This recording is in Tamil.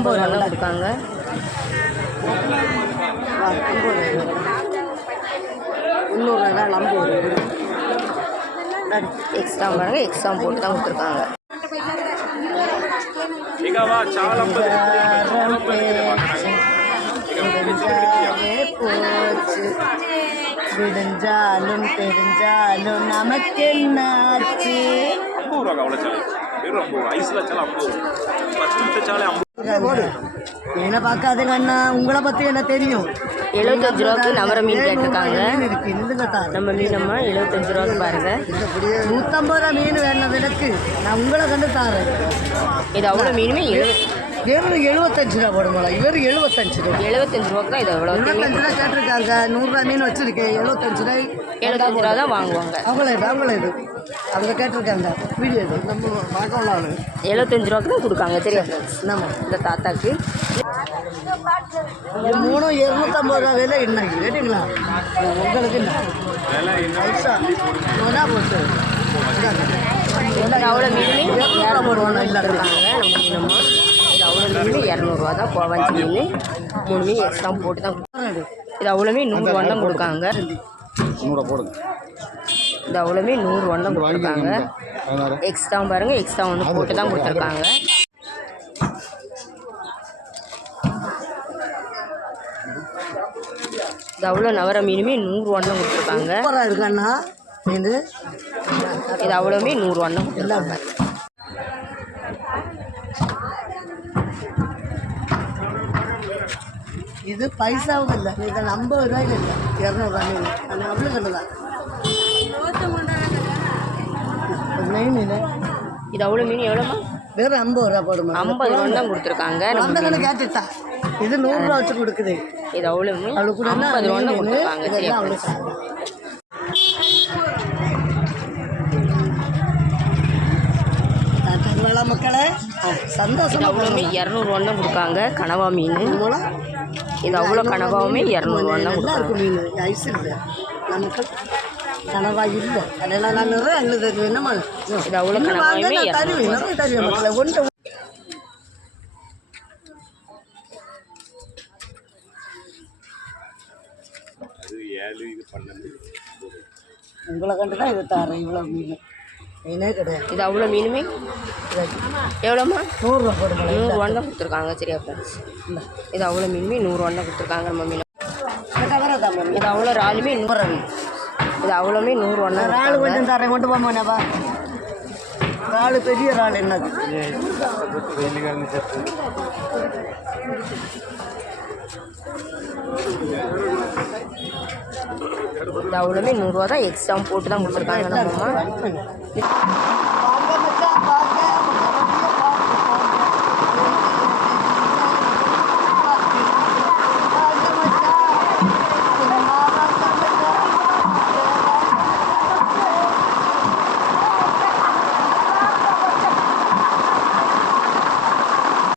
50 ரூபா தான் கொடுக்காங்க. எக்ஸ்ட்ரா பாருங்க, எக்ஸ்ட்ரா போட்டு தான் கொடுத்துருக்காங்க. விடிஞ்சாலும் தெரிஞ்சாலும் நமக்கு என்னாச்சு. என்ன பார்க்காதுங்க அண்ணா, உங்களை பற்றி என்ன தெரியும். 75 ரூபாய்க்கு நவர மீன் கேட்டிருக்காங்க. நம்ம மீனம்மா 75 ரூபாய்க்கு பாருங்க. 150 ரூபா மீன் வேணும் எனக்கு, நான் உங்களை கண்டு தாரேன். இது அவ்வளோ மீனுமே 75 ரூபா போடுங்களா? இவர் 75 ரூபா. 75 ரூபாய்க்கு தான் இது எவ்வளோ 75 ரூபா கேட்டிருக்காங்க. 100 ரூபா மீன் வச்சிருக்கேன். 75 ரூபாய் 75 ரூபா தான் வாங்குவாங்க. அவங்களே இது அவங்க கேட்டிருக்காங்க. வீடியோ இது நம்ம பார்க்கலாம். 75 ரூபாய்க்கு தான் கொடுக்காங்க. தெரியும் நம்ம இந்த தாத்தாக்கு 3 250 ரூபா விலை இன்னைக்கு கேட்டீங்களா? உங்களுக்கு இல்லை பைசா போட்டு அவ்வளோ மீனுமே 200 போடுவாங்க. இல்லை இருக்காங்க. நம்ம மீனம்மா இது அவ்வளோ மீன் 200 ரூபா தான். கோவாஞ்சி மீன் 3 மீன் எக்ஸ்ட்ரா போட்டு தான் இது அவ்வளோமே 100 ரூபா தான் கொடுக்காங்க. 100 போடுங்க. இது அவ்வளோமே 100 ரூபா தான் கொடுத்துருக்காங்க. எக்ஸ்ட்ரா பாருங்க, எக்ஸ்ட்ரா ஒன்று போட்டு தான் கொடுத்துருக்காங்க. இது அவ்வளோ நவர மீனுமே 100 ரூபா தான் கொடுத்துருக்காங்க. இருக்காண்ணா மீன் இது அவ்வளோமே 100 ரூபா தான் கொடுத்துருக்காங்க. இது பைசாவும் இல்லை, இது 50 ரூபாய்க்கு இல்லை, 200 ரூபா மீன். ஆனால் அவ்வளோ கண்டுதான் மீன். இது அவ்வளோ மீன் எவ்வளோமா? வெறும் 50 ரூபா போடுமா? 50 ரூபா தான் கொடுத்துருக்காங்க. அந்த கணக்கு கேட்டுட்டா இது 100 ரூபா வச்சு கொடுக்குது. இது அவ்வளோ மீன் அவ்வளோ கூட 50 ரூபா தான் கொடுத்துருக்காங்க. இதெல்லாம் அவ்வளோ சாப்பிடும். வேளா மக்களை சந்தோஷம். அவ்வளோமே 200 ரூபா தான் கொடுக்காங்க. கனவா மீன் இது அவ்வளோ கனவாவுமே 200 ரூபா தான் கொடுக்காங்க. மீன் ஐஸ் இல்லை நமக்கு கனவா இல்லை. அதெல்லாம் நான் நிறைய என்னமா இது அவ்வளோ கனவாவுமே தருவேன் மக்களை. ஒன்று உங்களை கண்டு தான் இது தாரேன். இவ்வளோ மீன் மீனே கிடையாது. இது அவ்வளோ மீனுமே எவ்வளோம்மா? 100 ரூபா போடுங்க. 100 ரூபா தான் கொடுத்துருக்காங்க. சரியா ஃப்ரெண்ட்ஸ், இது அவ்வளோ மீனுமே 100 ரூபா தான் கொடுத்துருக்காங்க. நம்ம மீன் இது அவ்வளோ இறாலுமே 100 ரூபா. இது அவ்வளோமே 100 ரூபா தான். இறால் கொஞ்சம் தரேன், கொண்டு போமானேப்பா. இறால் பெரிய இறால் என்னது? இது அவ்வளோமே 100 ரூபா தான். எக்ஸ்ட்ரா போட்டு தான் கொடுத்துருக்காங்க. நம்மம்மா